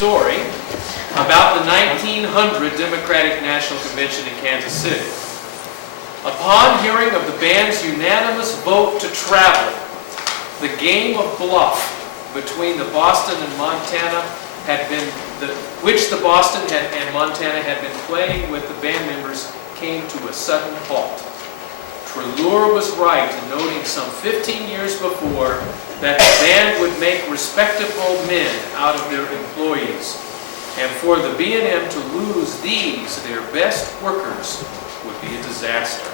story about the 1900 Democratic National Convention in Kansas City. Upon hearing of the band's unanimous vote to travel, the game of bluff between the Boston and Montana which the Boston and Montana had been playing with the band members came to a sudden halt. Treloar was right in noting some 15 years before that the band would make respectable men out of their employees, and for the B&M to lose these, their best workers, would be a disaster.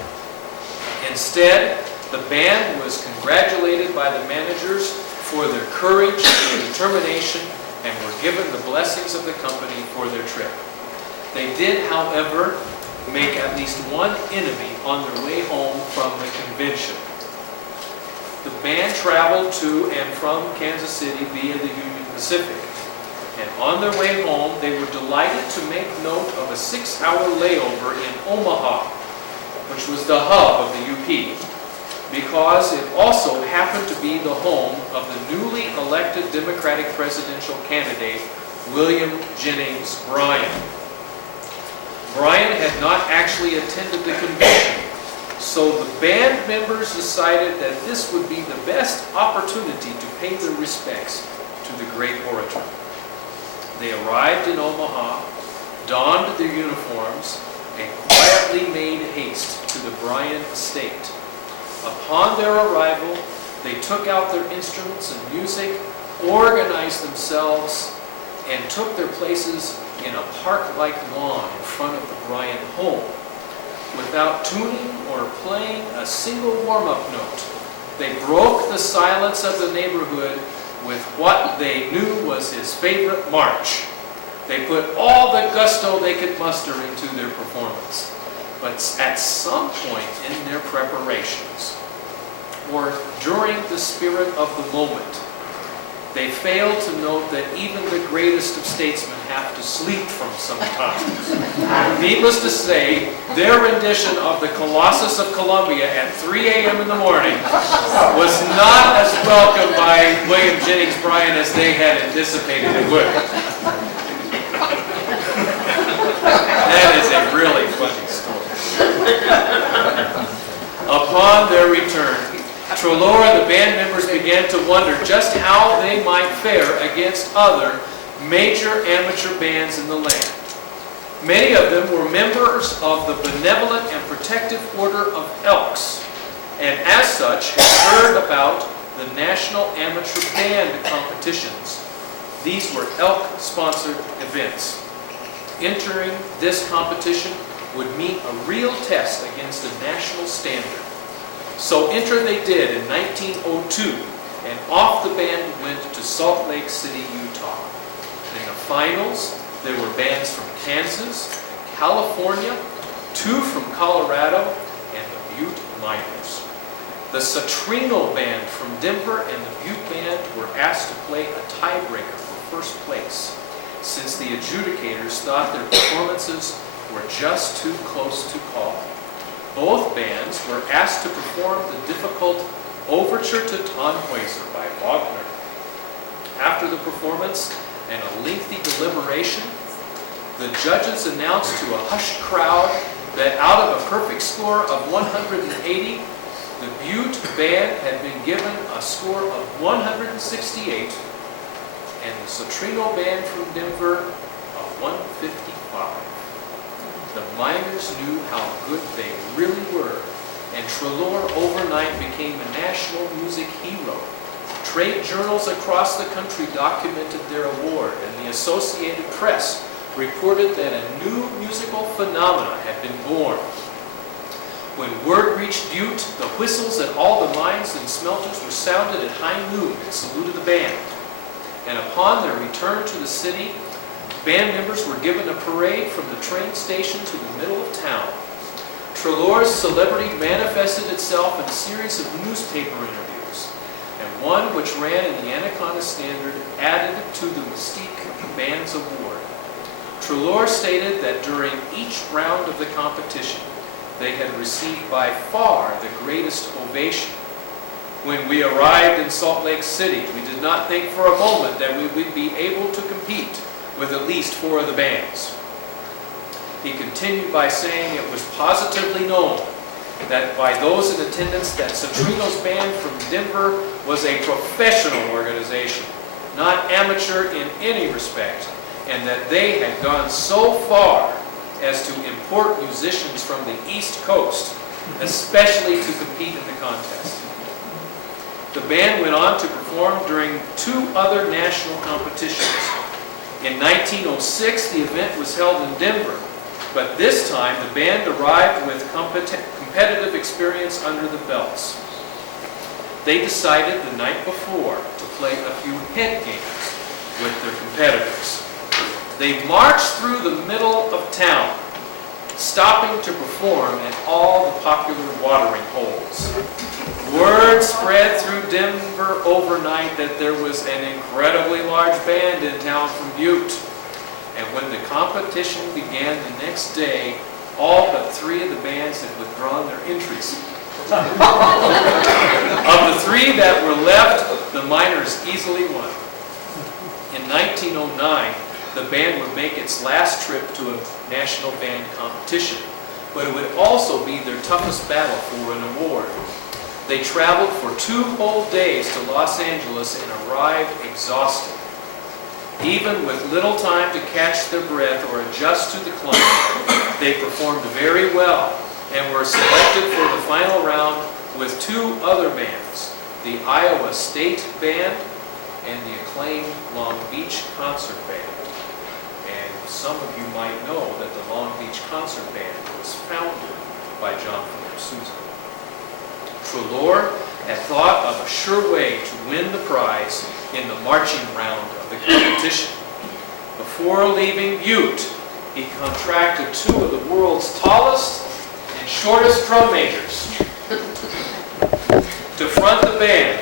Instead, the band was congratulated by the managers for their courage and determination and were given the blessings of the company for their trip. They did, however, make at least one enemy on their way home from the convention. The band traveled to and from Kansas City via the Union Pacific. And on their way home, they were delighted to make note of a 6-hour layover in Omaha, which was the hub of the UP, because it also happened to be the home of the newly elected Democratic presidential candidate, William Jennings Bryan. Bryan had not actually attended the convention, so the band members decided that this would be the best opportunity to pay their respects to the great orator. They arrived in Omaha, donned their uniforms, and quietly made haste to the Bryan estate. Upon their arrival, they took out their instruments and music, organized themselves, and took their places in a park-like lawn in front of the Bryan home. Without tuning or playing a single warm-up note, they broke the silence of the neighborhood with what they knew was his favorite march. They put all the gusto they could muster into their performance. But at some point in their preparations, or during the spirit of the moment, they failed to note that even the greatest of statesmen have to sleep from sometimes. Needless to say, their rendition of the Colossus of Columbia at 3 a.m. in the morning was not as welcome by William Jennings Bryan as they had anticipated it would. That is a really funny story. Upon their return, Treloar, the band members began to wonder just how they might fare against other major amateur bands in the land. Many of them were members of the Benevolent and Protective Order of Elks, and as such had heard about the National Amateur Band Competitions. These were elk-sponsored events. Entering this competition would mean a real test against a national standard. So enter they did in 1902, and off the band went to Salt Lake City, Utah. In the finals, there were bands from Kansas, California, 2 from Colorado, and the Butte Miners. The Sotrino Band from Denver and the Butte Band were asked to play a tiebreaker for first place, since the adjudicators thought their performances were just too close to call. Both bands were asked to perform the difficult Overture to Tannhäuser by Wagner. After the performance and a lengthy deliberation, the judges announced to a hushed crowd that out of a perfect score of 180, the Butte Band had been given a score of 168, and the Sotrino Band from Denver a 155. The miners knew how good they really were, and Treloar overnight became a national music hero. Trade journals across the country documented their award, and the Associated Press reported that a new musical phenomenon had been born. When word reached Butte, the whistles at all the mines and smelters were sounded at high noon and saluted the band. And upon their return to the city, band members were given a parade from the train station to the middle of town. Treloar's celebrity manifested itself in a series of newspaper interviews, and one which ran in the Anaconda Standard added to the mystique of the band's award. Treloar stated that during each round of the competition, they had received by far the greatest ovation. When we arrived in Salt Lake City, we did not think for a moment that we would be able to compete with at least 4 of the bands. He continued by saying it was positively known that by those in attendance that Citrino's band from Denver was a professional organization, not amateur in any respect, and that they had gone so far as to import musicians from the East Coast, especially to compete in the contest. The band went on to perform during 2 other national competitions. In 1906, the event was held in Denver, but this time the band arrived with competitive experience under the belts. They decided the night before to play a few head games with their competitors. They marched through the middle of town, stopping to perform at all the popular watering holes. Word spread through Denver overnight that there was an incredibly large band in town from Butte. And when the competition began the next day, all but 3 of the bands had withdrawn their entries. Of the 3 that were left, the miners easily won. In 1909, the band would make its last trip to a national band competition, but it would also be their toughest battle for an award. They traveled for 2 whole days to Los Angeles and arrived exhausted. Even with little time to catch their breath or adjust to the climate, they performed very well and were selected for the final round with 2 other bands, the Iowa State Band and the acclaimed Long Beach Concert Band. And some of you might know that the Long Beach Concert Band was founded by John Sousa. Treloar had thought of a sure way to win the prize in the marching round of the competition. Before leaving Butte, he contracted 2 of the world's tallest and shortest drum majors to front the band.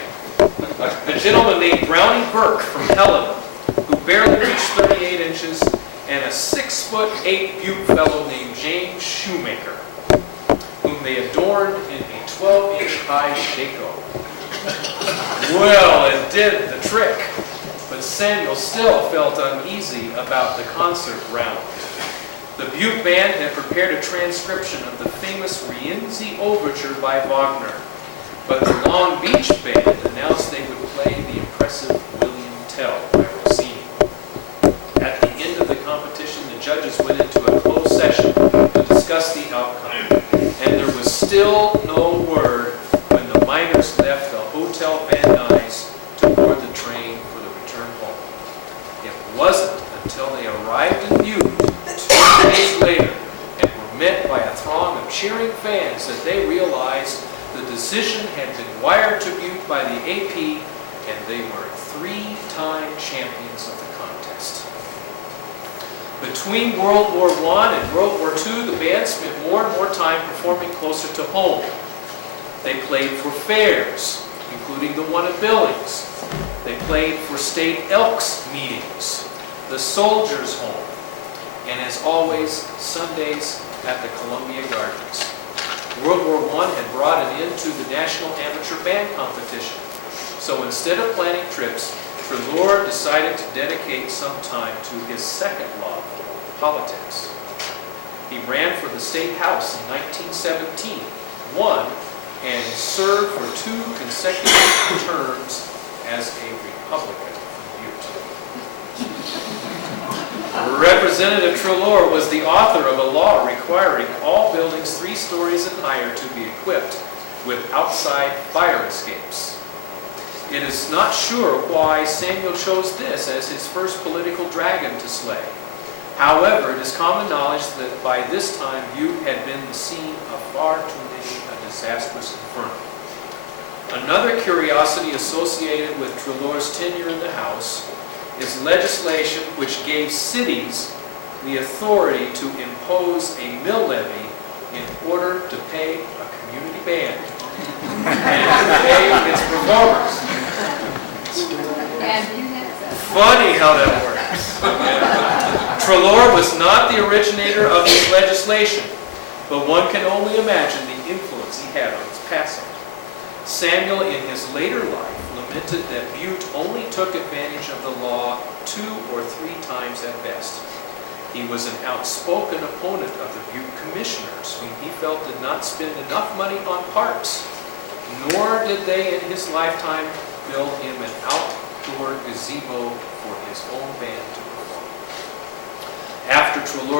A gentleman named Brownie Burke from Helena, who barely reached 38 inches, and a 6'8" Butte fellow named James Shoemaker, whom they adorned in a 12-inch high shako. Well, it did the trick, but Samuel still felt uneasy about the concert round. The Butte Band had prepared a transcription of the famous Rienzi Overture by Wagner, but the Long Beach Band announced they would play the impressive William Tell by Rossini. At the end of the competition, the judges went into a closed session to discuss the outcome, and there was still no word when the miners left the Hotel Van Nuys to board the train for the return home. It wasn't until they arrived in Butte 2 days later and were met by a throng of cheering fans that they realized the decision had been wired to Butte by the AP, and they were 3-time champions of the contest. Between World War I and World War II, the band spent more and more time performing closer to home. They played for fairs, including the one at Billings. They played for state Elks meetings, the Soldiers' Home, and as always, Sundays at the Columbia Gardens. World War I had brought an end to the National Amateur Band Competition, so instead of planning trips, Treloar decided to dedicate some time to his second love, politics. He ran for the State House in 1917, won, and served for 2 consecutive terms as a Republican from Butte. Representative Treloar was the author of a law requiring all buildings 3 stories and higher to be equipped with outside fire escapes. It is not sure why Samuel chose this as his first political dragon to slay. However, it is common knowledge that by this time Butte had been the scene of far too many a disastrous inferno. Another curiosity associated with Treloar's tenure in the House is legislation which gave cities the authority to impose a mill levy in order to pay a community band and to pay its performers. Funny how that works. Treloar was not the originator of this legislation, but one can only imagine the influence he had on its passing. Samuel, in his later life, lamented that Butte only took advantage of the law 2 or 3 times at best. He was an outspoken opponent of the Butte Commissioners, whom he felt did not spend enough money on parks, nor did they in his lifetime build him an outdoor gazebo for his own band to perform. After Treloar